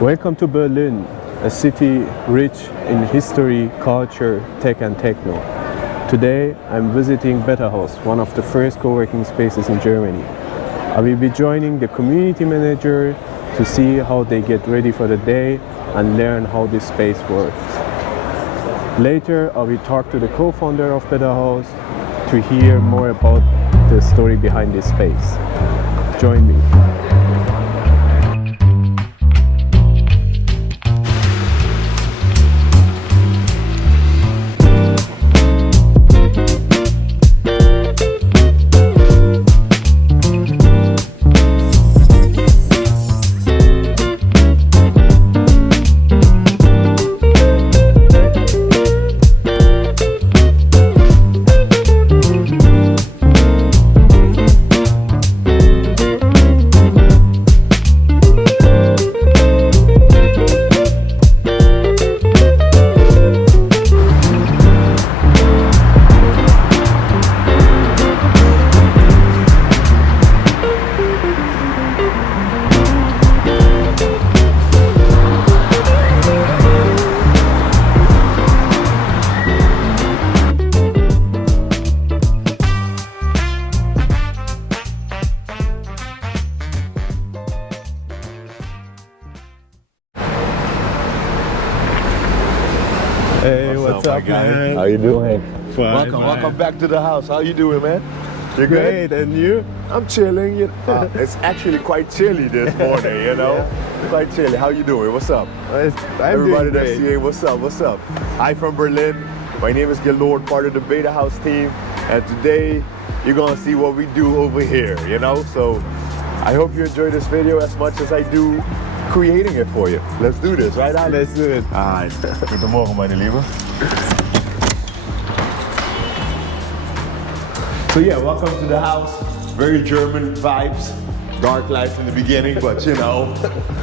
Welcome to Berlin, a city rich in history, culture, tech and techno. Today I'm visiting Betahaus, one of the first co-working spaces in Germany. I will be joining the community manager to see how they get ready for the day and learn how this space works. Later I will talk to the co-founder of Betahaus to hear more about the story behind this space. Join me. Hey, what's up, man? How you doing? Fine, Welcome back to the house. How you doing, man? You Great, good? and you? I'm chilling. It's actually quite chilly this morning, you know? Quite chilly. How you doing? What's up? Everybody that's here, what's up? What's up? I'm from Berlin. My name is Gaylord, part of the Betahaus team. And today, you're gonna see what we do over here, you know? So, I hope you enjoy this video as much as I do creating it for you. Let's do this, right, Ali? Let's do it. Alright. Goedemorgen, meine Liebe. So yeah, welcome to the house. Very German vibes. Dark lights in the beginning, but you know.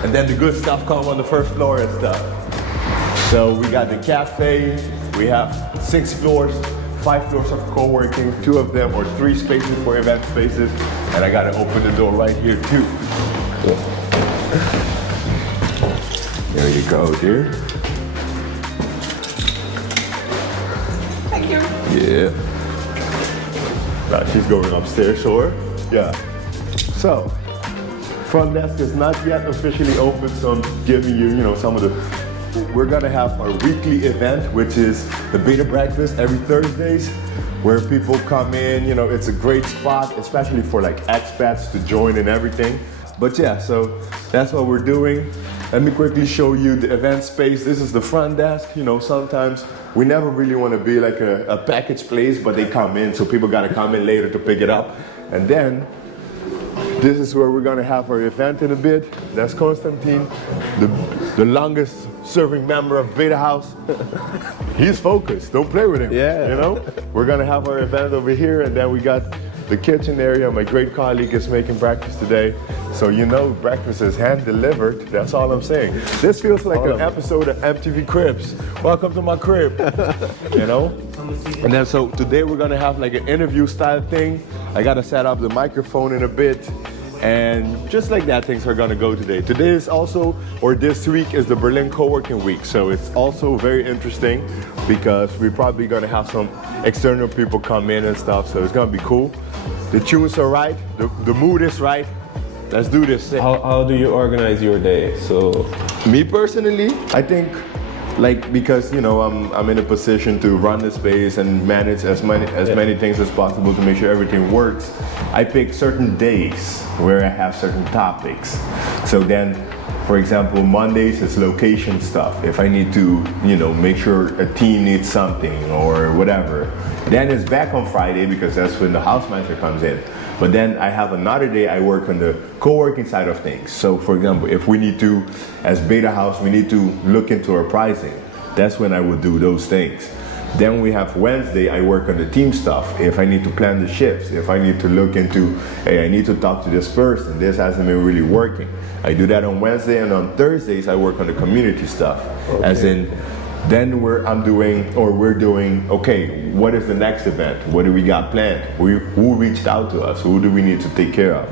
And then the good stuff comes on the first floor and stuff. So we got the cafe. We have 6 floors, 5 floors of co-working, 2 of them or 3 spaces for event spaces. And I gotta open the door right here too. There you go, dear. Thank you. Yeah. Now she's going upstairs, or? Yeah. So, front desk is not yet officially open, so I'm giving you, some of the. We're gonna have our weekly event, which is the Beta Breakfast every Thursdays, where people come in. It's a great spot, especially for like expats to join and everything. But yeah, so that's what we're doing. Let me quickly show you the event space. This is the front desk. Sometimes we never really want to be like a package place, but they come in, so people got to come in later to pick it up. And then this is where we're going to have our event in a bit. That's Konstantin, the longest serving member of Betahaus. He's focused. Don't play with him. Yeah. We're going to have our event over here, and then we got the kitchen area. My great colleague is making breakfast today. So breakfast is hand delivered. That's all I'm saying. This feels like an episode of MTV Cribs. Welcome to my crib. And then so today we're gonna have like an interview style thing. I gotta set up the microphone in a bit. And just like that, things are gonna go today. Today is also, or this week is the Berlin Co-working Week. So it's also very interesting because we're probably gonna have some external people come in and stuff. So it's gonna be cool. The tunes are right, the mood is right. Let's do this. How do you organize your day? So, me personally, I think because I'm in a position to run the space and manage as many things as possible to make sure everything works. I pick certain days where I have certain topics. So then, for example, Mondays is location stuff. If I need to, make sure a team needs something or whatever. Then it's back on Friday because that's when the house manager comes in. But then I have another day I work on the co-working side of things. So for example, if we need to, as Betahaus, we need to look into our pricing. That's when I would do those things. Then we have Wednesday, I work on the team stuff. If I need to plan the shifts, if I need to look into, hey, I need to talk to this person, this hasn't been really working. I do that on Wednesday, and on Thursdays, I work on the community stuff. Okay. As in, then we're doing, okay, what is the next event? What do we got planned? Who reached out to us? Who do we need to take care of?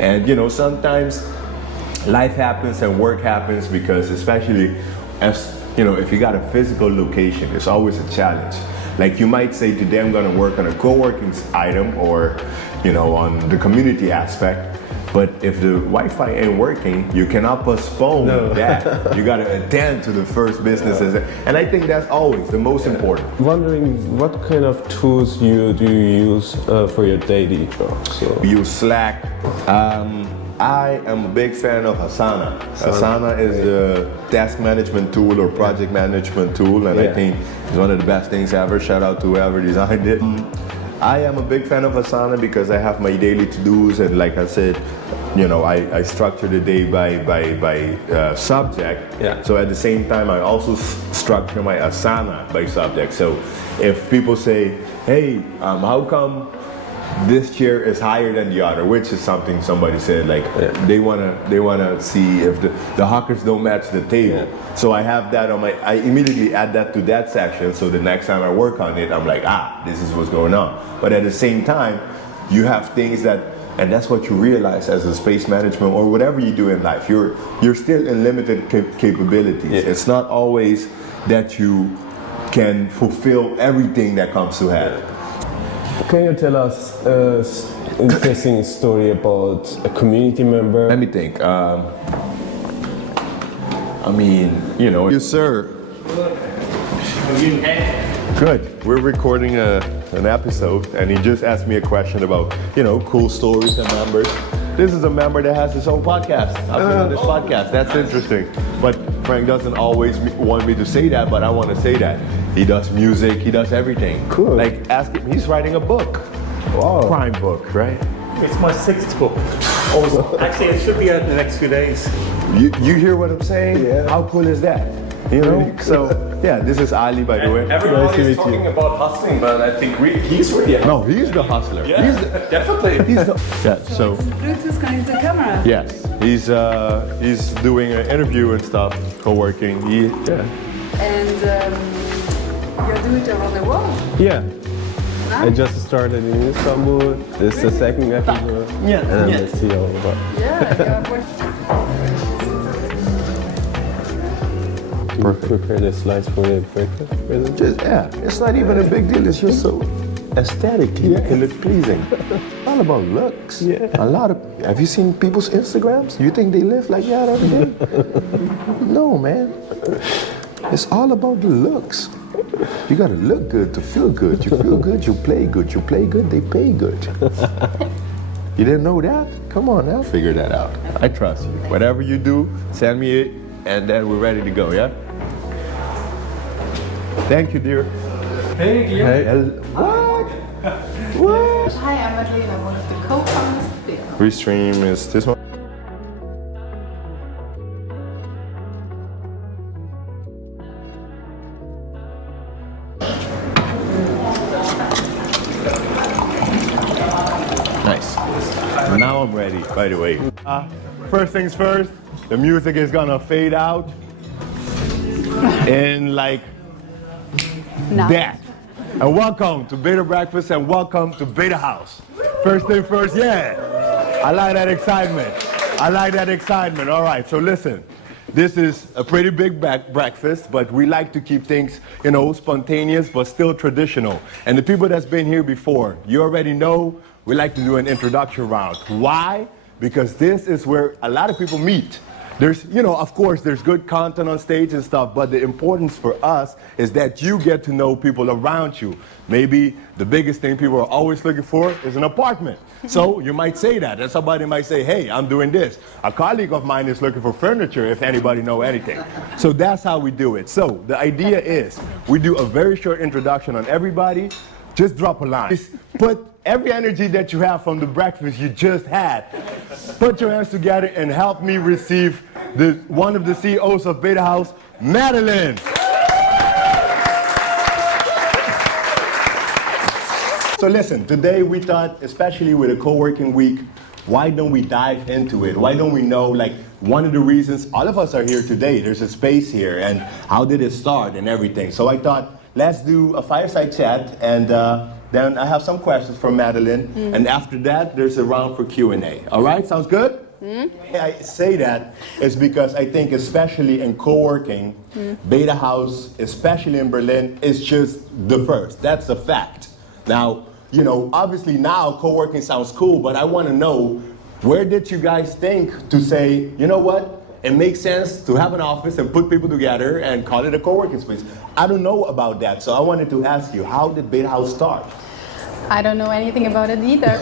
And sometimes life happens and work happens, because especially as you know, if you got a physical location, it's always a challenge. Like you might say today I'm going to work on a co-working item, or you know, on the community aspect, but if the Wi-Fi ain't working, you cannot postpone that. You got to attend to the first businesses, and I think that's always the most important. Wondering what kind of tools do you use for your daily job? So We use Slack. I am a big fan of Asana. Asana is a task management tool or project management tool, and I think it's one of the best things ever. Shout out to whoever designed it. I am a big fan of Asana because I have my daily to-dos, and like I said, you know, I structure the day by subject. Yeah. So at the same time, I also structure my Asana by subject. So if people say, hey, how come this chair is higher than the other, which is something somebody said, like they wanna see if the hockers don't match the table. So I have that on my, I immediately add that to that section, so the next time I work on it, I'm like, this is what's going on. But at the same time, you have things that, and that's what you realize as a space management or whatever you do in life, you're still in limited capabilities. It's not always that you can fulfill everything that comes to hand. can you tell us an interesting story about a community member? Let me think. I mean, you know. Yes, sir. Good. We're recording an episode, and he just asked me a question about, you know, cool stories and members. This is a member that has his own podcast. I've been on this podcast. That's interesting. But Frank doesn't always want me to say that, but I want to say that. He does music. He does everything. Cool. Like, ask him. He's writing a book. Wow. Crime book, right? It's my 6th book. Oh, actually, it should be out in the next few days. You hear what I'm saying? Yeah. How cool is that? You know? So, yeah, this is Ali, by the way. Everybody is talking about hustling, but I think he's really No, he's the hustler. Yeah, definitely. He's the, yeah, so, Bluetooth connected camera. yes, he's doing an interview and stuff, co-working. And you do it around the world. Yeah. I just started in Istanbul. This is the second episode. Yeah, And I'm the CEO. But Yeah, prepare the slides for the breakfast. It's not even a big deal. It's just so aesthetically it can look pleasing. All about looks. Yeah. A lot of, have you seen people's Instagrams? You think they live like that every day? No, man. It's all about the looks. You gotta look good to feel good. You feel good, you play good. You play good, they pay good. You didn't know that? Come on now, figure that out. I trust you. Whatever you do, send me it, and then we're ready to go, yeah? Thank you, dear. Thank you. Hey, what? What? Hi, I'm Madeline. I'm one of the co-founders of betahaus. Restream is this one. Nice. Now I'm ready, by the way. First things first, the music is gonna fade out in like that. And welcome to Beta Breakfast and welcome to Beta House. First thing first, yeah. I like that excitement. I like that excitement. All right, so listen. This is a pretty big breakfast, but we like to keep things, you know, spontaneous, but still traditional. And the people that's been here before, you already know, we like to do an introduction round. Why? Because this is where a lot of people meet. There's, you know, of course, there's good content on stage and stuff, but the importance for us is that you get to know people around you. Maybe the biggest thing people are always looking for is an apartment. So you might say that, and somebody might say, hey, I'm doing this. A colleague of mine is looking for furniture, if anybody know anything. So that's how we do it. So the idea is, we do a very short introduction on everybody. Just drop a line. Just put every energy that you have from the breakfast you just had. Put your hands together and help me receive one of the CEOs of Beta House, Madeline. So listen, today we thought, especially with a co-working week, why don't we dive into it? Why don't we know, like, one of the reasons all of us are here today, there's a space here, and how did it start and everything. So I thought, let's do a fireside chat, and then I have some questions from Madeline, and after that, there's a round for Q&A. All right, sounds good? I say that is because I think especially in co-working, Beta House, especially in Berlin, is just the first. That's a fact. Now, you know, obviously now co-working sounds cool, but I want to know, where did you guys think to say, you know what? It makes sense to have an office and put people together and call it a co-working space. I don't know about that, so I wanted to ask you, how did Beta House start? I don't know anything about it either.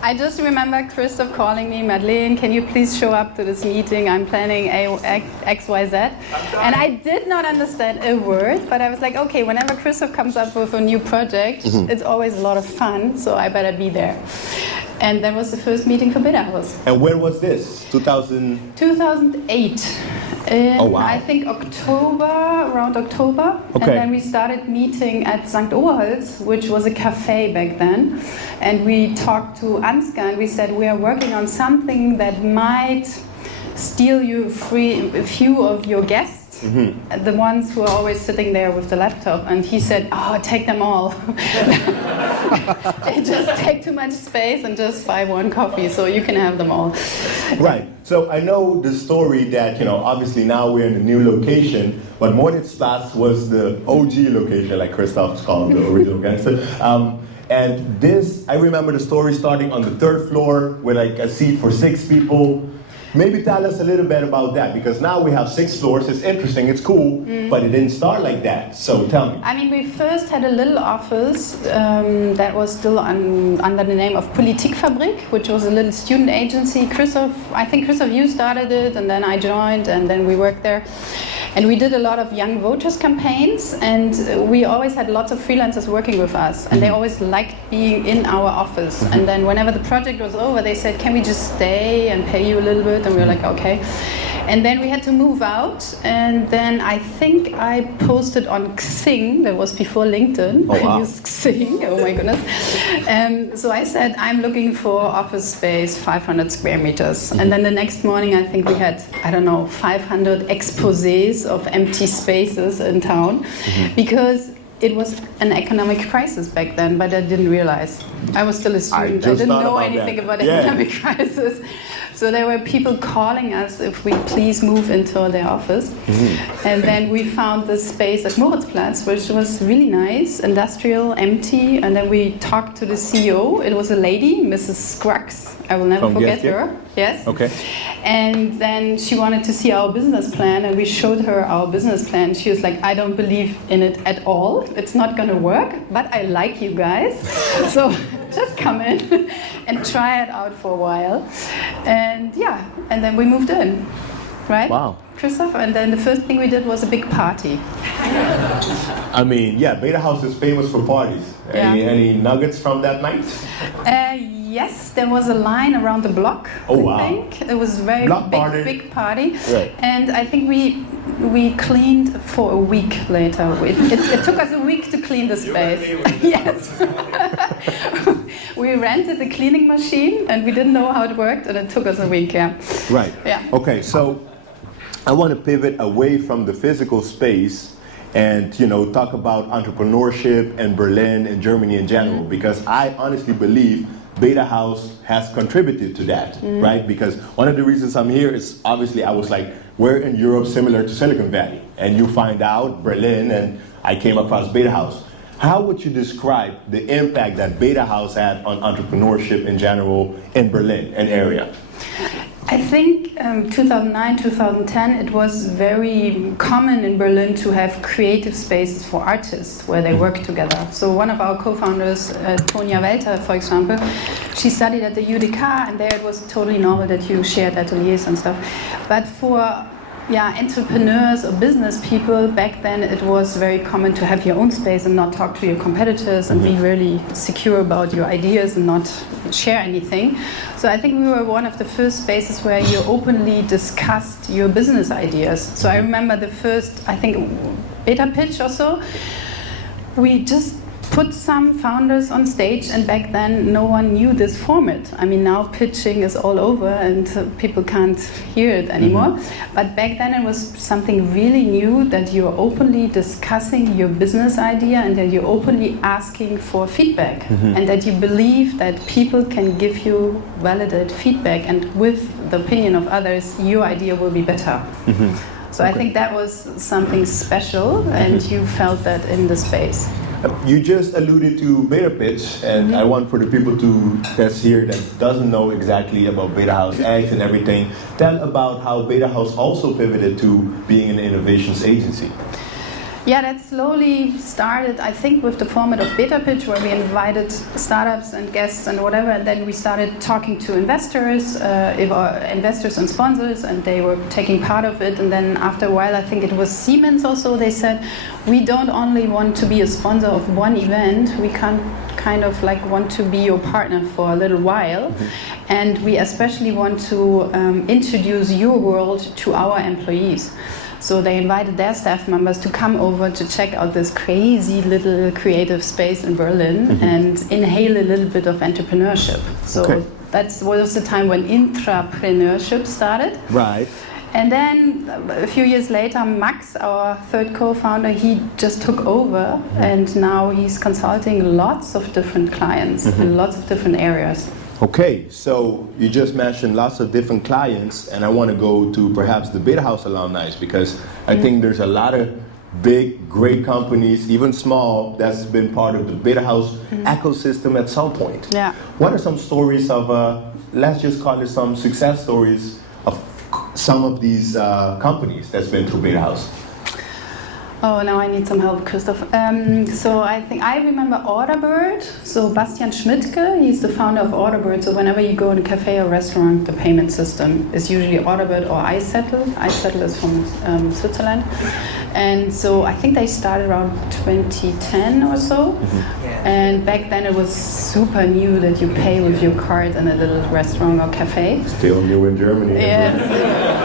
I just remember Christoph calling me, Madeleine, can you please show up to this meeting? I'm planning XYZ. And I did not understand a word, but I was like, okay, whenever Christoph comes up with a new project, it's always a lot of fun, so I better be there. And that was the first meeting for Beta House. And when was this? 2008. Oh, wow. I think around October. Okay. And then we started meeting at St. Oberholz, which was a cafe back then. And we talked to Ansgar and we said, we are working on something that might steal you a few of your guests. The ones who are always sitting there with the laptop, and he said, oh, take them all. They just take too much space and just buy one coffee, so you can have them all. Right. So I know the story that, you know, obviously now we're in a new location, but Monitzplatz was the OG location, like Christoph's called the original gangster. And this, I remember the story starting on the 3rd floor with like a seat for 6 people. Maybe tell us a little bit about that, because now we have 6 floors. It's interesting, it's cool, but it didn't start like that. So tell me. I mean, we first had a little office that was still under the name of Politikfabrik, which was a little student agency. I think Christoph, you started it, and then I joined, and then we worked there. And we did a lot of young voters campaigns, and we always had lots of freelancers working with us, and they always liked being in our office. And then whenever the project was over, they said, can we just stay and pay you a little bit? And we were like, okay. And then we had to move out, and then I think I posted on Xing, that was before LinkedIn. Oh, wow. I used Xing, oh my goodness. So I said, I'm looking for office space, 500 square meters. And then the next morning, I think we had, I don't know, 500 exposés of empty spaces in town, because it was an economic crisis back then, but I didn't realize. I was still a student. I didn't know anything about economic crisis. So there were people calling us if we please move into their office. And then we found this space at Moritzplatz, which was really nice, industrial, empty. And then we talked to the CEO. It was a lady, Mrs. Scruggs. I will never forget her. Yes. Okay. And then she wanted to see our business plan, and we showed her our business plan. She was like, I don't believe in it at all. It's not going to work, but I like you guys. So just come in and try it out for a while. And yeah, and then we moved in, right? Wow. Christoph, and then the first thing we did was a big party. I mean, yeah, Beta House is famous for parties. Any nuggets from that night? Yes, there was a line around the block. I think it was a very big party. Right. And I think we cleaned for a week later. It took us a week to clean the space. Yes. We rented a cleaning machine, and we didn't know how it worked, and it took us a week. Yeah. Right. Yeah. Okay, so I want to pivot away from the physical space and, you know, talk about entrepreneurship in Berlin and Germany in general, because I honestly believe Beta House has contributed to that, right? Because one of the reasons I'm here is obviously I was like, we're in Europe similar to Silicon Valley, and you find out Berlin, and I came across Beta House. How would you describe the impact that Beta House had on entrepreneurship in general in Berlin and area? I think 2009, 2010, it was very common in Berlin to have creative spaces for artists where they work together. So one of our co-founders, Tonia Welter, for example, she studied at the UDK, and there it was totally normal that you shared ateliers and stuff. But for entrepreneurs or business people, back then it was very common to have your own space and not talk to your competitors and be really secure about your ideas and not share anything. So I think we were one of the first spaces where you openly discussed your business ideas. So I remember the first, I think, beta pitch or so. We just put some founders on stage, and back then no one knew this format. I mean, now pitching is all over and people can't hear it anymore. But back then it was something really new, that you're openly discussing your business idea and that you're openly asking for feedback, and that you believe that people can give you validated feedback, and with the opinion of others, your idea will be better. So I think that was something special, and you felt that in the space. You just alluded to beta pitch, and I want for the people that's here that doesn't know exactly about Beta House Eggs and everything, tell about how Beta House also pivoted to being an innovations agency. Yeah, that slowly started, I think, with the format of Beta Pitch, where we invited startups and guests and whatever, and then we started talking to investors, investors and sponsors, and they were taking part of it. And then after a while, I think it was Siemens also, they said, we don't only want to be a sponsor of one event, we can kind of like want to be your partner for a little while. And we especially want to introduce your world to our employees. So they invited their staff members to come over to check out this crazy little creative space in Berlin and inhale a little bit of entrepreneurship. So that was the time when intrapreneurship started. Right. And then a few years later, Max, our third co-founder, he just took over, and now he's consulting lots of different clients in lots of different areas. Okay, so you just mentioned lots of different clients, and I want to go to perhaps the Beta House alumni, because I think there's a lot of big, great companies, even small, that's been part of the Beta House ecosystem at some point. Yeah. What are some stories of, let's just call it some success stories of some of these companies that's been through Beta House? Oh, now I need some help, Christoph. So I think I remember Orderbird. So Bastian Schmidtke, he's the founder of Orderbird. So whenever you go in a cafe or restaurant, the payment system is usually Orderbird or iSettle. iSettle is from Switzerland. And so I think they started around 2010 or so. And back then it was super new that you pay with your card in a little restaurant or cafe. Still new in Germany. Yes.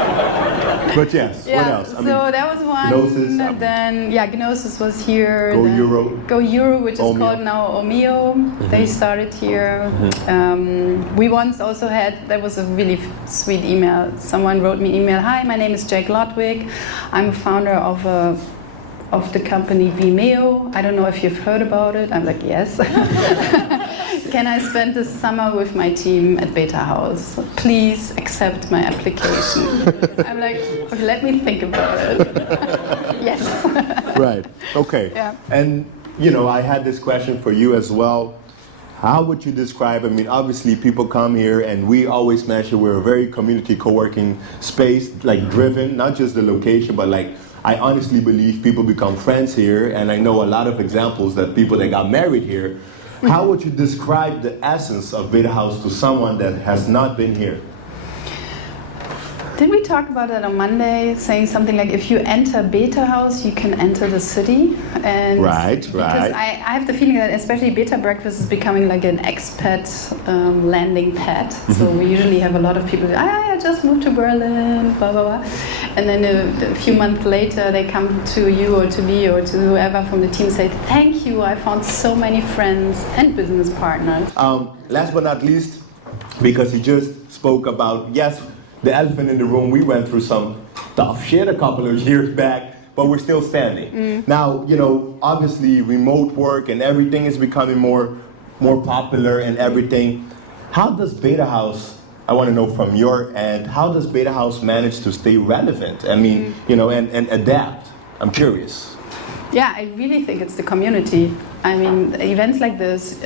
But yes, Yeah, what else? so that was one. Gnosis, and then Gnosis was here. Go then Euro. Go Euro, which is Omio. called now Omio. They started here. We once also had, that was a really sweet email. Someone wrote me an email. Hi, my name is Jake Lodwig. I'm a founder of the company Vimeo. I don't know if you've heard about it. I'm like, yes. Can I spend this summer with my team at Beta House? Please accept my application. I'm like, okay, let me think about it. Yes. Right. Okay. Yeah. And you know, I had this question for you as well. How would you describe, I mean, obviously people come here and we always mention we're a very community co-working space, like driven, not just the location, but like I honestly believe people become friends here, and I know a lot of examples that people that got married here. How would you describe the essence of Beta House to someone that has not been here? Did we talk about that on Monday, saying something like, if you enter Beta House, you can enter the city? And because I have the feeling that especially Beta Breakfast is becoming like an expat landing pad. So we usually have a lot of people, I just moved to Berlin, blah, blah, blah. And then a few months later, they come to you or to me or to whoever from the team and say, thank you, I found so many friends and business partners. Last but not least, because he just spoke about, yes, the elephant in the room, we went through some tough shit a couple of years back, but we're still standing. Now, you know, obviously remote work and everything is becoming more popular and everything. How does Beta House, I want to know from your end, how does Beta House manage to stay relevant? I mean, you know, and adapt? I'm curious. Yeah, I really think it's the community. I mean, events like this,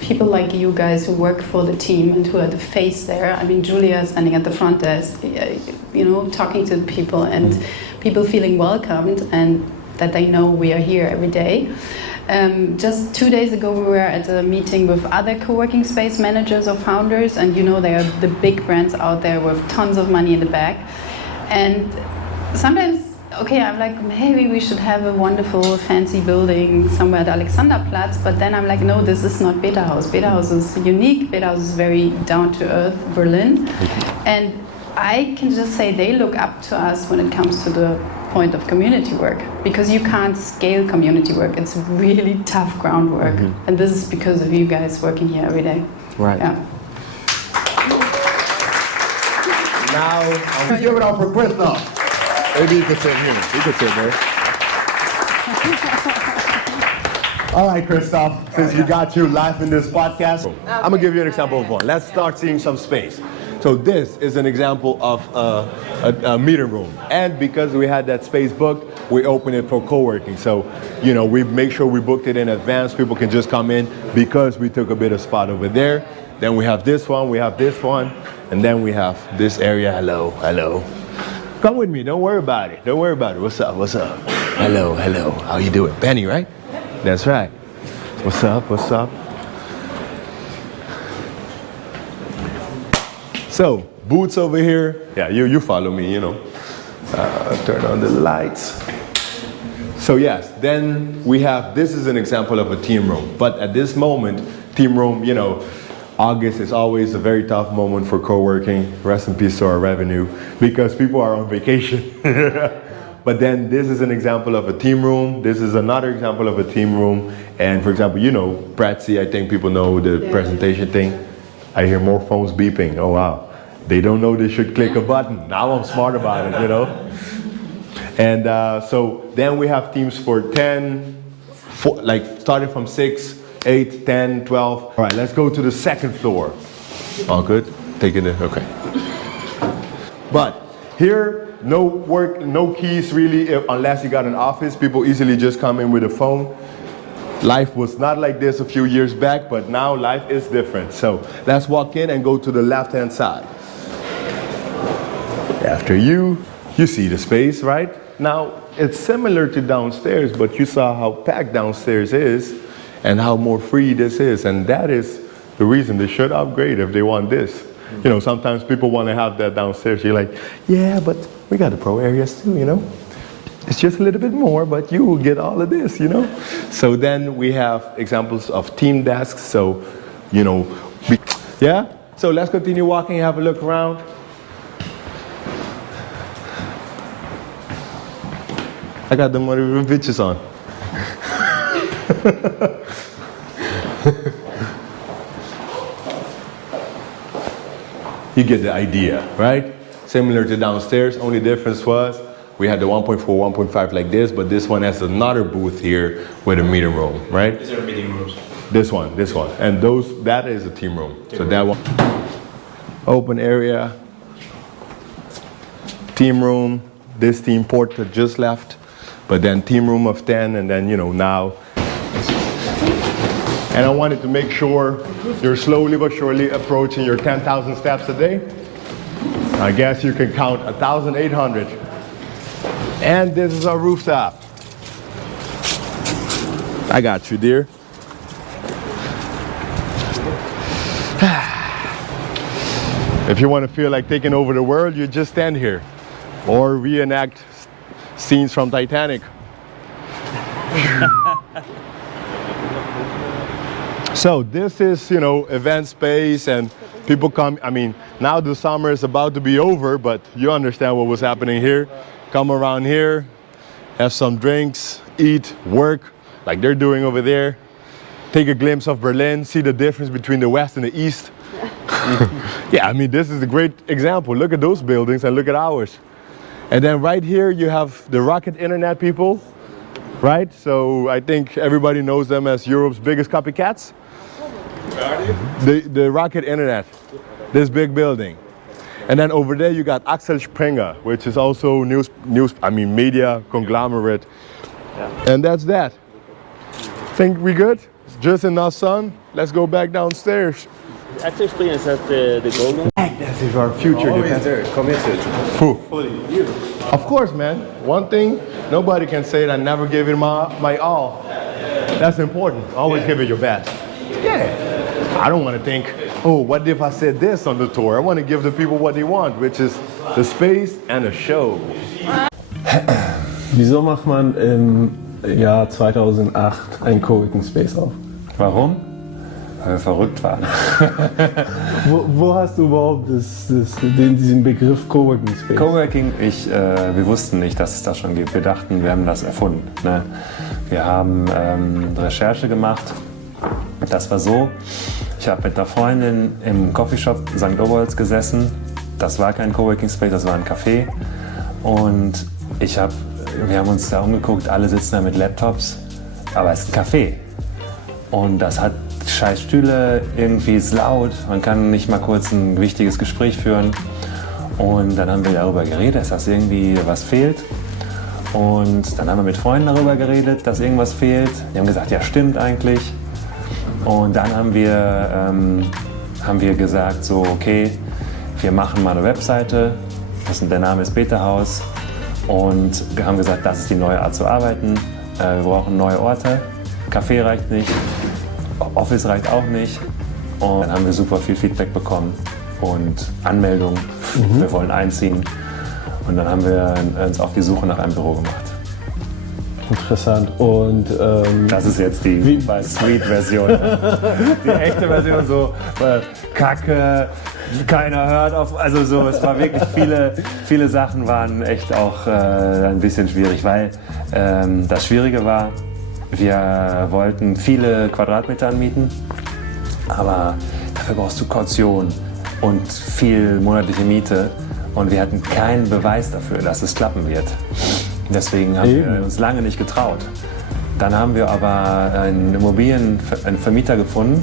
people like you guys who work for the team and who are the face there. I mean, Julia standing at the front desk, you know, talking to people and people feeling welcomed and that they know we are here every day. Just 2 days ago, we were at a meeting with other co-working space managers or founders, and you know, they are the big brands out there with tons of money in the bag. And sometimes, okay, I'm like, maybe we should have a wonderful fancy building somewhere at Alexanderplatz, but then I'm like, no, this is not Beta House. Beta House is unique. Beta House is very down-to-earth Berlin. And I can just say they look up to us when it comes to the point of community work, because you can't scale community work. It's really tough groundwork, and this is because of you guys working here every day. Right. Yeah. Now, let's give it up for Christoph. Maybe you could sit here. You could sit there. All right, Christoph, since we got you live in this podcast, I'm gonna give you an example of one. Let's start seeing some space. So this is an example of a meeting room. And because we had that space booked, we opened it for co-working. So, you know, we make sure we booked it in advance. People can just come in because we took a bit of spot over there. Then we have this one, and then we have this area. Hello, hello. Come with me, don't worry about it. Don't worry about it. What's up, what's up? Hello, hello. How you doing? Benny, right? That's right. What's up, what's up? So, boots over here. Yeah, you follow me, you know. Turn on the lights. So yes, then we have, this is an example of a team room. But at this moment, team room, you know, August is always a very tough moment for co-working. Rest in peace to our revenue, because people are on vacation. But then this is an example of a team room. This is another example of a team room. And for example, you know, Pratsy, I think people know the presentation thing. I hear more phones beeping. Oh wow. They don't know they should click a button. Now I'm smart about it, you know. And so then we have teams for 10, like starting from 6, 8, 10, 12. All right, let's go to the second floor. All good? Taking it, okay. But here, no work, no keys really, unless you got an office. People easily just come in with a phone. Life was not like this a few years back, but now life is different. So let's walk in and go to the left-hand side. After you see the space, right? Now, it's similar to downstairs, but you saw how packed downstairs is and how more free this is. And that is the reason they should upgrade if they want this. You know, sometimes people want to have that downstairs. You're like, yeah, but we got the pro areas too, you know? It's just a little bit more, but you will get all of this, you know? So then we have examples of team desks. So, you know, yeah? So let's continue walking, have a look around. I got the mother bitches on. You get the idea, right? Similar to downstairs, only difference was we had the 1.4, 1.5 like this, but this one has another booth here with a meeting room, right? These are meeting rooms. This one. And that is a team room. So that one, open area, team room, this team port that just left, but then team room of 10, and then, you know, now. And I wanted to make sure you're slowly but surely approaching your 10,000 steps a day. I guess you can count 1,800. And this is our rooftop. I got you, dear. If you want to feel like taking over the world, you just stand here or reenact scenes from Titanic. So this is, you know, event space, and people come. I mean, now the summer is about to be over, but you understand what was happening here. Come around here, have some drinks, eat, work, like they're doing over there. Take a glimpse of Berlin, see the difference between the West and the East. Yeah, I mean, this is a great example. Look at those buildings and look at ours. And then right here you have the Rocket Internet people, right? So I think everybody knows them as Europe's biggest copycats. The Rocket Internet, this big building. And then over there you got Axel Springer, which is also media conglomerate. Yeah. And that's that. Think we good? Just enough sun. Let's go back downstairs. Axel Springer is that the golden? That is our future. Always there, committed. Fully. Of course, man. One thing, nobody can say that I never gave it my all. That's important. Always give it your best. Yeah. I don't want to think, oh, what if I said this on the tour? I want to give the people what they want, which is the space and a show. Wieso macht man im Jahr 2008 einen Coworking Space auf? Warum? weil wir verrückt waren. Wo hast du überhaupt diesen Begriff Coworking Space? Coworking, wir wussten nicht, dass es das schon gibt. Wir dachten, wir haben das erfunden. Ne? Wir haben Recherche gemacht. Das war so, ich habe mit einer Freundin im Coffeeshop St. Oberholz gesessen. Das war kein Coworking Space, das war ein Café. Und wir haben uns da umgeguckt, alle sitzen da mit Laptops, aber es ist ein Café. Und das hat scheiß Stühle, irgendwie ist laut, man kann nicht mal kurz ein wichtiges Gespräch führen. Und dann haben wir darüber geredet, dass irgendwie was fehlt. Und dann haben wir mit Freunden darüber geredet, dass irgendwas fehlt. Die haben gesagt, ja stimmt eigentlich. Und dann haben wir gesagt, so okay, wir machen mal eine Webseite, der Name ist Betahaus. Und wir haben gesagt, das ist die neue Art zu arbeiten. Wir brauchen neue Orte. Café reicht nicht, Office reicht auch nicht. Und dann haben wir super viel Feedback bekommen und Anmeldungen. Wir wollen einziehen. Und dann haben wir uns auf die Suche nach einem Büro gemacht. Interessant. Und das ist jetzt die Sweet-Version. Die echte Version, so Kacke, keiner hört auf. Also so, es war wirklich viele Sachen waren echt auch ein bisschen schwierig, weil das Schwierige war, wir wollten viele Quadratmeter anmieten, aber dafür brauchst du Kaution und viel monatliche Miete und wir hatten keinen Beweis dafür, dass es klappen wird. Deswegen haben wir uns lange nicht getraut. Dann haben wir aber einen Vermieter gefunden,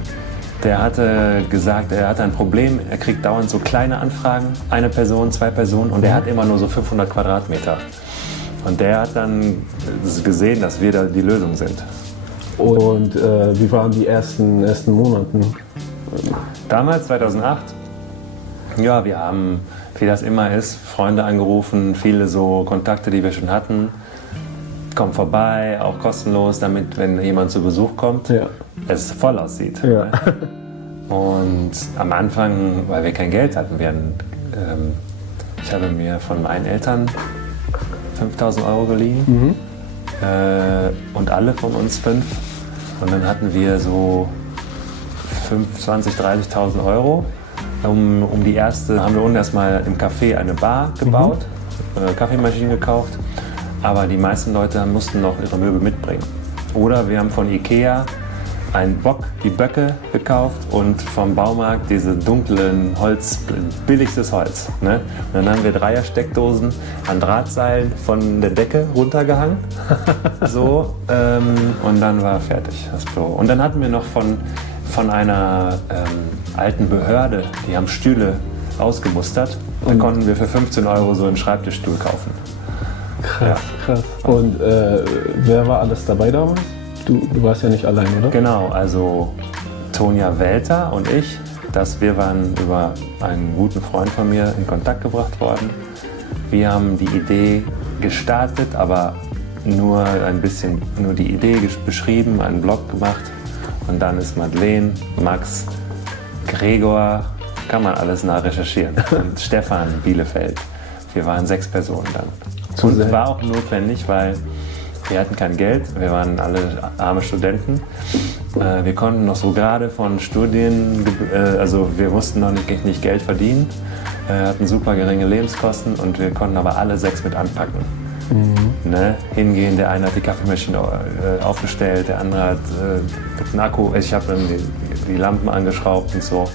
der hatte gesagt, er hatte ein Problem, er kriegt dauernd so kleine Anfragen, eine Person, 2 Personen und er hat immer nur so 500 Quadratmeter. Und der hat dann gesehen, dass wir da die Lösung sind. Und wie waren die ersten Monaten? Damals, 2008, ja, wir haben, wie das immer ist, Freunde angerufen, viele so Kontakte, die wir schon hatten. Kommt vorbei, auch kostenlos, damit, wenn jemand zu Besuch kommt, es voll aussieht. Ja. Und am Anfang, weil wir kein Geld hatten, ich habe mir von meinen Eltern 5.000 Euro geliehen und alle von uns 5. Und dann hatten wir so 20.000, 30.000 Euro. Um die erste haben wir unten erstmal im Café eine Bar gebaut, Kaffeemaschinen gekauft. Aber die meisten Leute mussten noch ihre Möbel mitbringen. Oder wir haben von Ikea die Böcke gekauft und vom Baumarkt diese dunklen billigstes Holz. Ne? Und dann haben wir 3er Steckdosen an Drahtseilen von der Decke runtergehangen. So, und dann war fertig das Büro. Und dann hatten wir noch von einer alten Behörde, die haben Stühle ausgemustert. Da konnten wir für 15 Euro so einen Schreibtischstuhl kaufen. Krass, krass. Und wer war alles dabei damals? Du warst ja nicht allein, oder? Genau, also Tonja Welter und ich, wir waren über einen guten Freund von mir in Kontakt gebracht worden. Wir haben die Idee gestartet, aber nur die Idee beschrieben, einen Blog gemacht. Und dann ist Madeleine, Max, Gregor, kann man alles nachrecherchieren. Und Stefan Bielefeld. Wir waren 6 Personen dann. Und war auch notwendig, weil wir hatten kein Geld, wir waren alle arme Studenten. Wir konnten noch so gerade von Studien, also wir mussten noch nicht Geld verdienen, hatten super geringe Lebenskosten und wir konnten aber alle 6 mit anpacken. Ne? Hingehen, der eine hat die Kaffeemaschine aufgestellt, der andere hat mit einem Akku, ich habe dann die Lampen angeschraubt und so.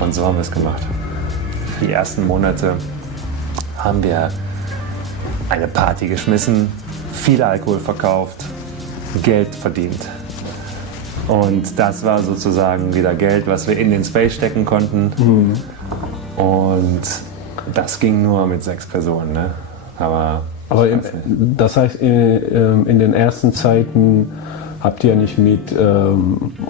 Und so haben wir es gemacht. Die ersten Monate haben wir eine Party geschmissen, viel Alkohol verkauft, Geld verdient. Und das war sozusagen wieder Geld, was wir in den Space stecken konnten. Und das ging nur mit 6 Personen. Ne? Aber das heißt, in den ersten Zeiten habt ihr nicht mit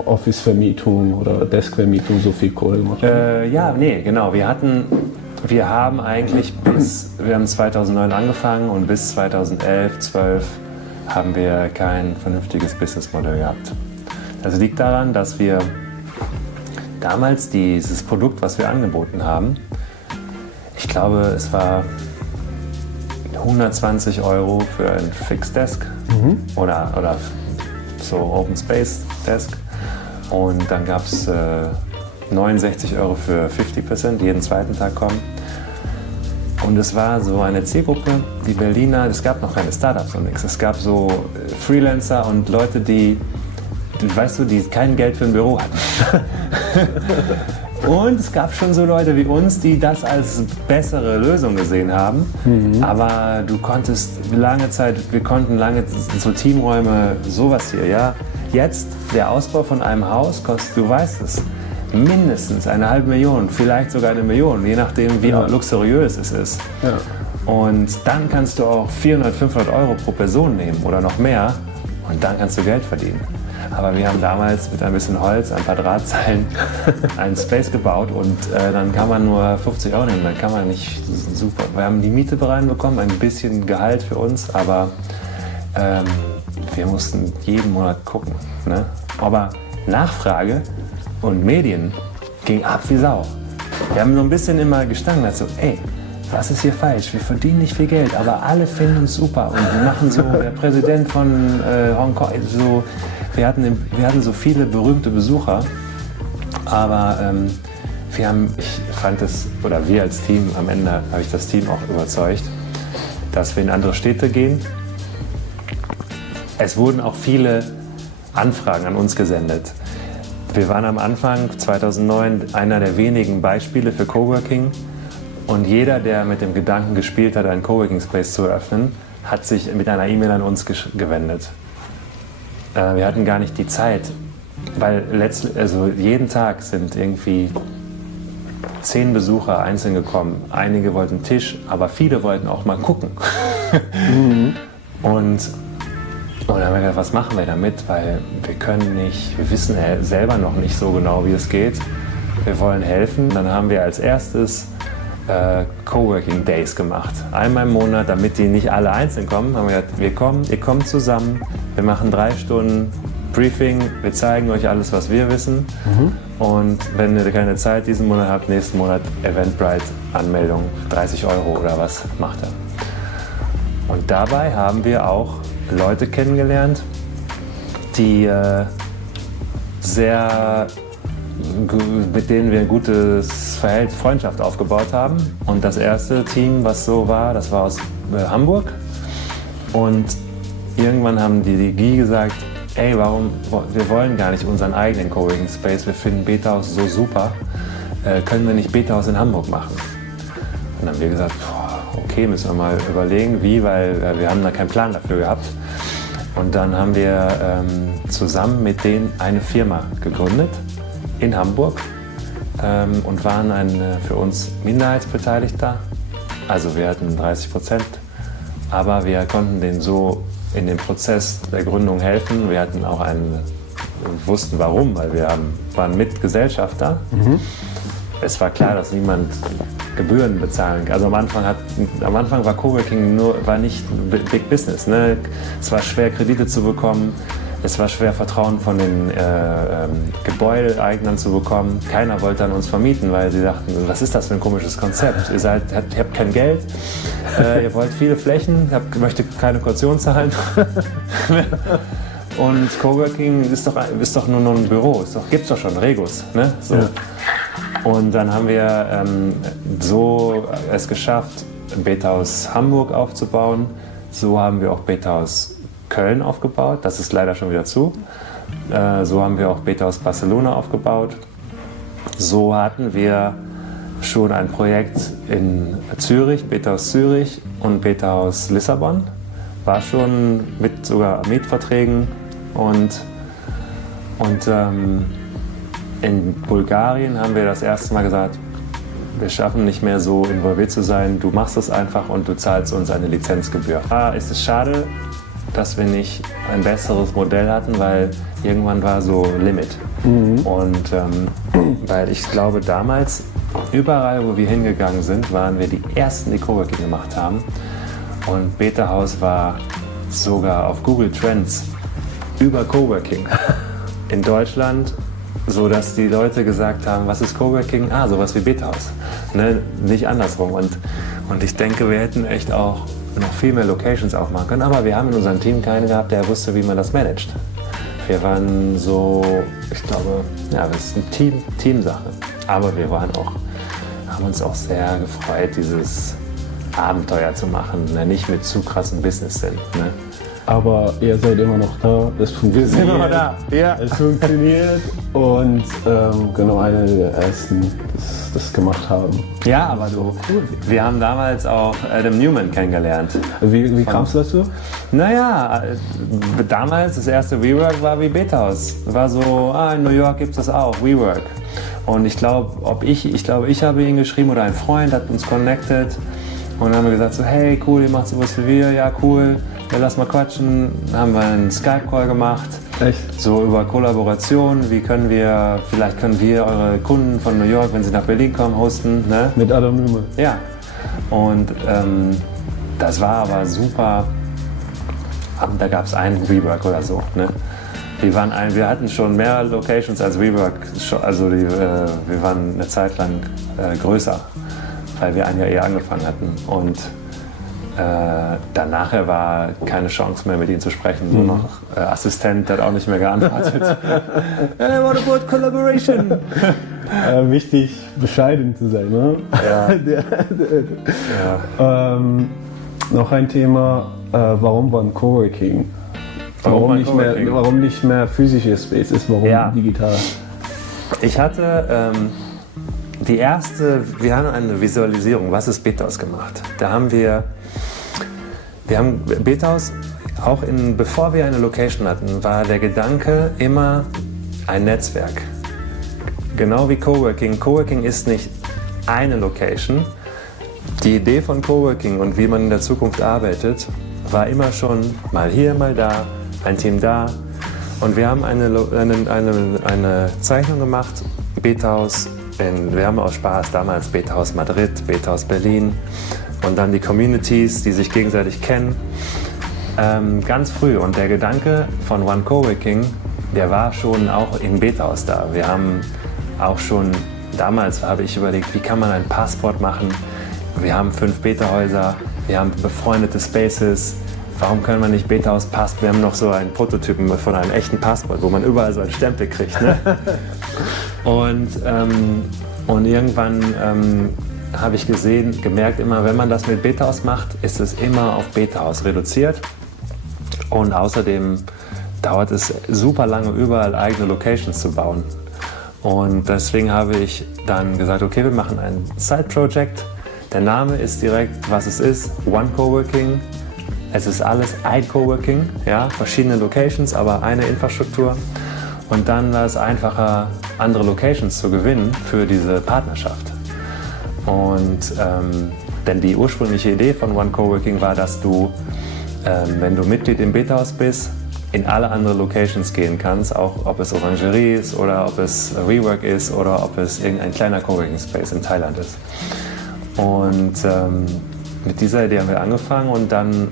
Office-Vermietung oder Desk-Vermietung so viel Kohle gemacht? Ja, nee, genau. Wir haben 2009 angefangen und bis 2011, 12 haben wir kein vernünftiges Businessmodell gehabt. Das liegt daran, dass wir damals dieses Produkt, was wir angeboten haben, ich glaube, es war 120 Euro für ein Fixed Desk oder so Open Space Desk. Und dann gab es 69 € für 50%, jeden zweiten Tag kommen. Und es war so eine Zielgruppe, die Berliner, es gab noch keine Startups und nichts. Es gab so Freelancer und Leute, die kein Geld für ein Büro hatten. Und es gab schon so Leute wie uns, die das als bessere Lösung gesehen haben. Aber du konntest wir konnten lange so Teamräume, sowas hier, ja. Jetzt, der Ausbau von einem Haus kostet, du weißt es, mindestens 500.000, vielleicht sogar 1 Million, je nachdem wie luxuriös es ist. Ja. Und dann kannst du auch 400, 500 € pro Person nehmen oder noch mehr und dann kannst du Geld verdienen. Aber wir haben damals mit ein bisschen Holz, ein paar Drahtseilen einen Space gebaut und dann kann man nur 50 € nehmen, dann kann man nicht super. Wir haben die Miete reinbekommen, ein bisschen Gehalt für uns, aber wir mussten jeden Monat gucken. Ne? Aber Nachfrage und Medien ging ab wie Sau. Wir haben so ein bisschen immer gestanden, also ey, was ist hier falsch? Wir verdienen nicht viel Geld, aber alle finden uns super und machen so, der Präsident von Hongkong, so, wir hatten so viele berühmte Besucher, aber wir als Team, am Ende habe ich das Team auch überzeugt, dass wir in andere Städte gehen. Es wurden auch viele Anfragen an uns gesendet. Wir waren am Anfang 2009 einer der wenigen Beispiele für Coworking und jeder, der mit dem Gedanken gespielt hat, einen Coworking Space zu eröffnen, hat sich mit einer E-Mail an uns gewendet. Wir hatten gar nicht die Zeit, weil jeden Tag sind irgendwie 10 Besucher einzeln gekommen. Einige wollten Tisch, aber viele wollten auch mal gucken. Und dann haben wir gedacht, was machen wir damit? Weil wir wissen selber noch nicht so genau, wie es geht. Wir wollen helfen. Dann haben wir als erstes Coworking Days gemacht. Einmal im Monat, damit die nicht alle einzeln kommen, haben wir gesagt, ihr kommt zusammen, wir machen 3 Stunden Briefing, wir zeigen euch alles, was wir wissen. Und wenn ihr keine Zeit diesen Monat habt, nächsten Monat Eventbrite, Anmeldung, 30 € oder was macht er. Und dabei haben wir auch Leute kennengelernt, die mit denen wir ein gutes Verhältnis, Freundschaft aufgebaut haben. Und das erste Team, was so war, das war aus Hamburg. Und irgendwann haben die GI gesagt, ey, wir wollen gar nicht unseren eigenen Coworking Space, wir finden Betahaus so super, können wir nicht Betahaus in Hamburg machen? Und dann haben wir gesagt, okay, müssen wir mal überlegen, wie, weil wir haben da keinen Plan dafür gehabt. Und dann haben wir zusammen mit denen eine Firma gegründet in Hamburg und waren für uns Minderheitsbeteiligter. Also wir hatten 30%, aber wir konnten denen so in dem Prozess der Gründung helfen. Wir hatten auch wussten warum, weil wir waren Mitgesellschafter. Es war klar, dass niemand Gebühren bezahlen kann. Also am Anfang war Coworking war nicht Big Business. Ne? Es war schwer, Kredite zu bekommen. Es war schwer, Vertrauen von den Gebäudeeignern zu bekommen. Keiner wollte an uns vermieten, weil sie dachten, was ist das für ein komisches Konzept? Ihr habt kein Geld, ihr wollt viele Flächen, möchtet keine Kaution zahlen. Und Coworking ist doch nur noch ein Büro, gibt's doch schon, Regus. Ne? So. Ja. Und dann haben wir so es geschafft, Betahaus Hamburg aufzubauen. So haben wir auch Betahaus Köln aufgebaut, das ist leider schon wieder zu. So haben wir auch Betahaus Barcelona aufgebaut. So hatten wir schon ein Projekt in Zürich, Betahaus Zürich und Betahaus Lissabon. War schon mit sogar Mietverträgen und in Bulgarien haben wir das erste Mal gesagt, wir schaffen nicht mehr so involviert zu sein, du machst es einfach und du zahlst uns eine Lizenzgebühr. Ist es schade, dass wir nicht ein besseres Modell hatten, weil irgendwann war so Limit. Und weil ich glaube damals, überall wo wir hingegangen sind, waren wir die Ersten, die Coworking gemacht haben. Und Betahaus war sogar auf Google Trends über Coworking in Deutschland, so dass die Leute gesagt haben, was ist Coworking? Sowas wie Betahaus. Ne? Nicht andersrum. Und ich denke, wir hätten echt auch noch viel mehr Locations aufmachen können, aber wir haben in unserem Team keinen gehabt, der wusste, wie man das managt. Wir waren so, ich glaube, ja, das ist eine Teamsache. Aber wir haben uns auch sehr gefreut, dieses Abenteuer zu machen, ne? Nicht mit zu krassen Business-Sinn. Ne? Aber ihr seid immer noch da, es funktioniert. Wir sind immer da, ja. Es funktioniert und genau einer der ersten, die das gemacht haben. Ja, aber wir haben damals auch Adam Newman kennengelernt. Wie kam es dazu? Naja, damals das erste WeWork war wie Betahaus. War so, in New York gibt es das auch, WeWork. Und ich glaube, ich habe ihn geschrieben oder ein Freund hat uns connected und dann haben wir gesagt so, hey cool, ihr macht sowas wie wir, ja cool. Ja, lass mal quatschen. Dann haben wir einen Skype-Call gemacht. Echt? So über Kollaboration. Vielleicht können wir eure Kunden von New York, wenn sie nach Berlin kommen, hosten. Ne? Mit Adam Newman. Ja. Und das war aber super. Da gab es einen WeWork oder so. Ne? Wir hatten schon mehr Locations als WeWork. Also wir waren eine Zeit lang größer, weil wir ein Jahr eher angefangen hatten. Und danach war keine Chance mehr mit ihm zu sprechen, nur noch Assistent, der hat auch nicht mehr geantwortet. What about collaboration? Wichtig, bescheiden zu sein, ne? Ja. Noch ein Thema, warum war ein Coworking? Warum nicht mehr physische Spaces, warum digital? Ich hatte wir haben eine Visualisierung, was ist Betahaus gemacht. Da haben wir Betahaus, bevor wir eine Location hatten, war der Gedanke immer ein Netzwerk. Genau wie Coworking. Coworking ist nicht eine Location. Die Idee von Coworking und wie man in der Zukunft arbeitet, war immer schon mal hier, mal da, ein Team da. Und wir haben eine Zeichnung gemacht, Betahaus. Wir haben aus Spaß damals Betahaus Madrid, Betahaus Berlin und dann die Communities, die sich gegenseitig kennen, ganz früh. Und der Gedanke von One Coworking, der war schon auch in Betahaus da. Wir haben auch schon, damals habe ich überlegt, wie kann man ein Passport machen. Wir haben 5 Beta-Häuser, wir haben befreundete Spaces. Warum können wir nicht Betahaus Pass? Wir haben noch so einen Prototypen von einem echten Passport, wo man überall so einen Stempel kriegt. Ne? Und irgendwann habe ich gemerkt, immer wenn man das mit Betahaus macht, ist es immer auf Betahaus reduziert. Und außerdem dauert es super lange, überall eigene Locations zu bauen. Und deswegen habe ich dann gesagt, okay, wir machen ein Side-Project. Der Name ist direkt, was es ist, One Coworking. Es ist alles ein Coworking, ja, verschiedene Locations, aber eine Infrastruktur. Und dann war es einfacher, andere Locations zu gewinnen für diese Partnerschaft. Und denn die ursprüngliche Idee von One Coworking war, dass du, wenn du Mitglied im Betahaus bist, in alle anderen Locations gehen kannst, auch ob es Orangerie ist oder ob es WeWork ist oder ob es irgendein kleiner Coworking Space in Thailand ist. Und mit dieser Idee haben wir angefangen und dann,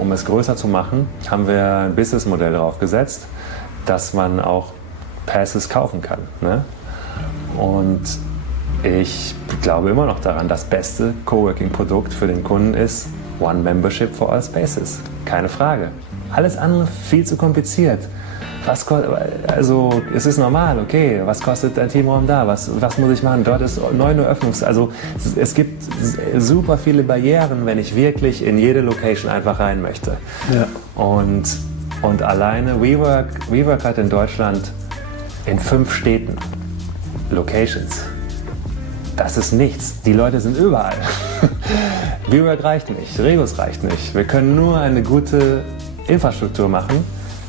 um es größer zu machen, haben wir ein Businessmodell drauf gesetzt, dass man auch Passes kaufen kann. Ne? Und ich glaube immer noch daran, das beste Coworking-Produkt für den Kunden ist One Membership for all Spaces. Keine Frage. Alles andere viel zu kompliziert. Also es ist normal, okay, was kostet ein Teamraum da, was muss ich machen, dort ist 9 Uhr Also es gibt super viele Barrieren, wenn ich wirklich in jede Location einfach rein möchte. Ja. Und alleine WeWork hat in Deutschland in 5 Städten Locations. Das ist nichts, die Leute sind überall. WeWork reicht nicht, Regus reicht nicht. Wir können nur eine gute Infrastruktur machen,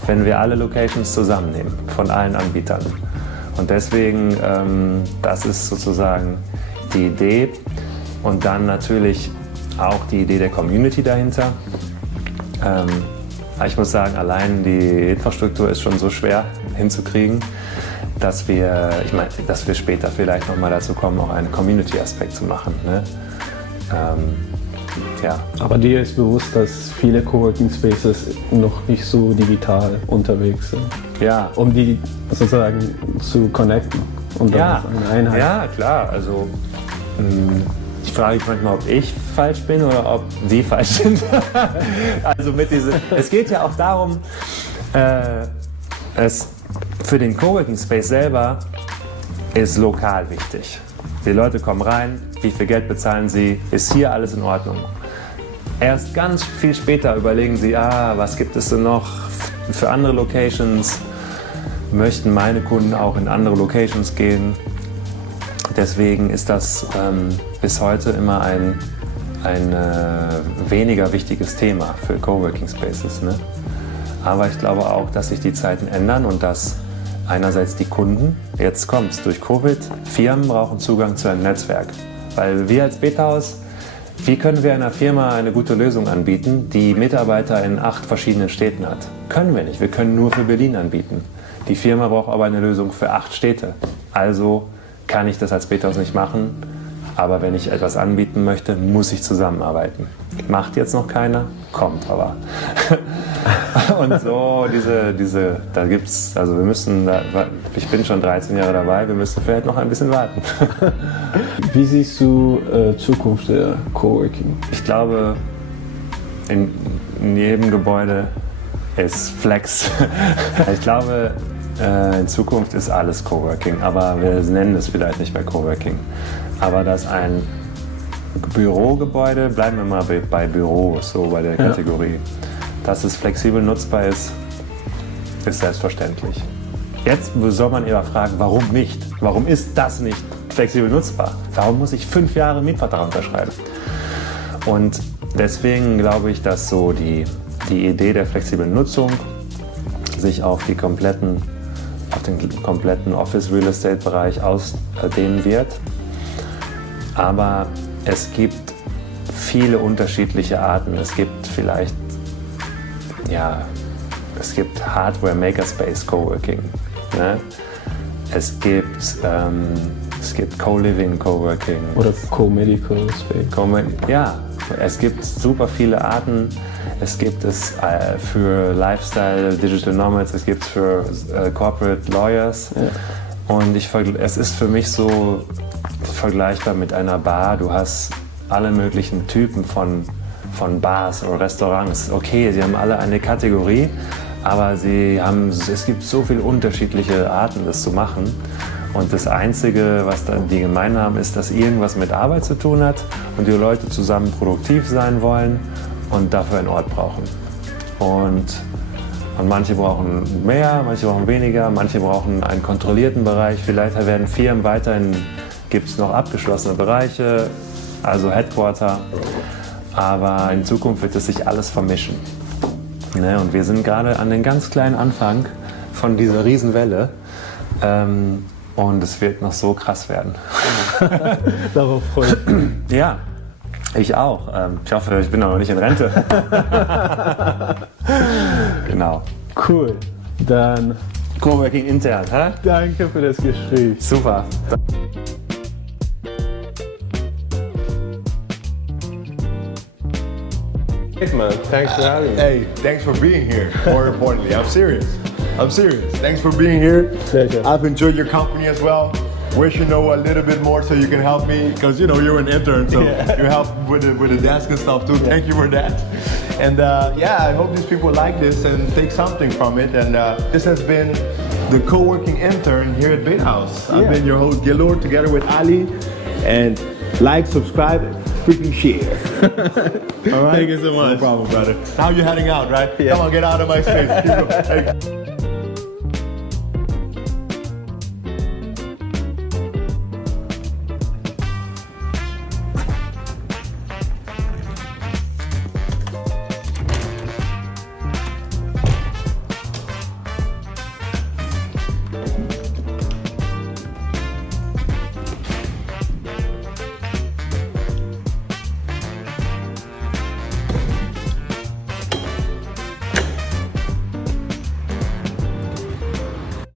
wenn wir alle Locations zusammennehmen, von allen Anbietern. Und deswegen, das ist sozusagen die Idee und dann natürlich auch die Idee der Community dahinter. Ich muss sagen, allein die Infrastruktur ist schon so schwer hinzukriegen, dass wir später vielleicht nochmal dazu kommen, auch einen Community-Aspekt zu machen. Ne? Ja. Aber dir ist bewusst, dass viele Coworking Spaces noch nicht so digital unterwegs sind. Ja. Um die sozusagen zu connecten und dann auf eine Einheit. Ja, klar. Also ich frage mich manchmal, ob ich falsch bin oder ob die falsch sind. Also es geht ja auch darum, Für den Coworking Space selber ist lokal wichtig. Die Leute kommen rein, wie viel Geld bezahlen sie, ist hier alles in Ordnung. Erst ganz viel später überlegen sie, was gibt es denn noch für andere Locations? Möchten meine Kunden auch in andere Locations gehen? Deswegen ist das bis heute immer ein weniger wichtiges Thema für Coworking Spaces. Ne? Aber ich glaube auch, dass sich die Zeiten ändern und dass einerseits die Kunden, jetzt kommt's durch Covid, Firmen brauchen Zugang zu einem Netzwerk. Weil wir als Betahaus, wie können wir einer Firma eine gute Lösung anbieten, die Mitarbeiter in 8 verschiedenen Städten hat? Können wir nicht, wir können nur für Berlin anbieten. Die Firma braucht aber eine Lösung für 8 Städte. Also kann ich das als Betahaus nicht machen, aber wenn ich etwas anbieten möchte, muss ich zusammenarbeiten. Macht jetzt noch keiner, kommt aber. Und so, da gibt's, also ich bin schon 13 Jahre dabei, wir müssen vielleicht noch ein bisschen warten. Wie siehst du Zukunft der Coworking? Ich glaube, in jedem Gebäude ist Flex. Ich glaube, in Zukunft ist alles Coworking, aber wir nennen es vielleicht nicht mehr Coworking. Aber dass ein Bürogebäude, bleiben wir mal bei Büros, so bei der Kategorie, dass es flexibel nutzbar ist selbstverständlich. Jetzt soll man eher fragen, warum nicht? Warum ist das nicht flexibel nutzbar? Warum muss ich 5 Jahre Mietvertrag unterschreiben? Und deswegen glaube ich, dass so die Idee der flexiblen Nutzung sich auf den kompletten Office Real Estate Bereich ausdehnen wird. Aber es gibt viele unterschiedliche Arten. Es gibt vielleicht, es gibt Hardware Makerspace Coworking. Ne? Es gibt Co-Living Coworking. Oder Co-Medical Space. Es gibt super viele Arten. Es gibt es für Lifestyle, Digital Nomads, es gibt es für Corporate Lawyers. Ja. Und es ist für mich so vergleichbar mit einer Bar. Du hast alle möglichen Typen von Bars oder Restaurants. Okay, sie haben alle eine Kategorie, aber es gibt so viele unterschiedliche Arten, das zu machen. Und das Einzige, was dann die gemein haben, ist, dass irgendwas mit Arbeit zu tun hat und die Leute zusammen produktiv sein wollen und dafür einen Ort brauchen. Und manche brauchen mehr, manche brauchen weniger, manche brauchen einen kontrollierten Bereich. Vielleicht werden Firmen weiterhin, gibt es noch abgeschlossene Bereiche, also Headquarter. Aber in Zukunft wird es sich alles vermischen. Ne? Und wir sind gerade an den ganz kleinen Anfang von dieser Riesenwelle. Und es wird noch so krass werden. Darauf freue ich mich. Ja, ich auch. Ich hoffe, ich bin noch nicht in Rente. Genau. Cool. Dann Coworking intern, hä? danke für das Gespräch. Super. Thanks, man. Thanks for having me. Hey, thanks for being here. More importantly, I'm serious. Thanks for being here. Pleasure. I've enjoyed your company as well. Wish you know a little bit more so you can help me, because you're an intern, so you help with the desk and stuff too. Thank you for that. And I hope these people like this and take something from it. And this has been the co-working intern here at Betahaus. I've been your host Gilor together with Ali. And like, subscribe, freaking share. All right. Thank you so much. No problem, brother. Now you're heading out, right? Yeah. Come on, get out of my space.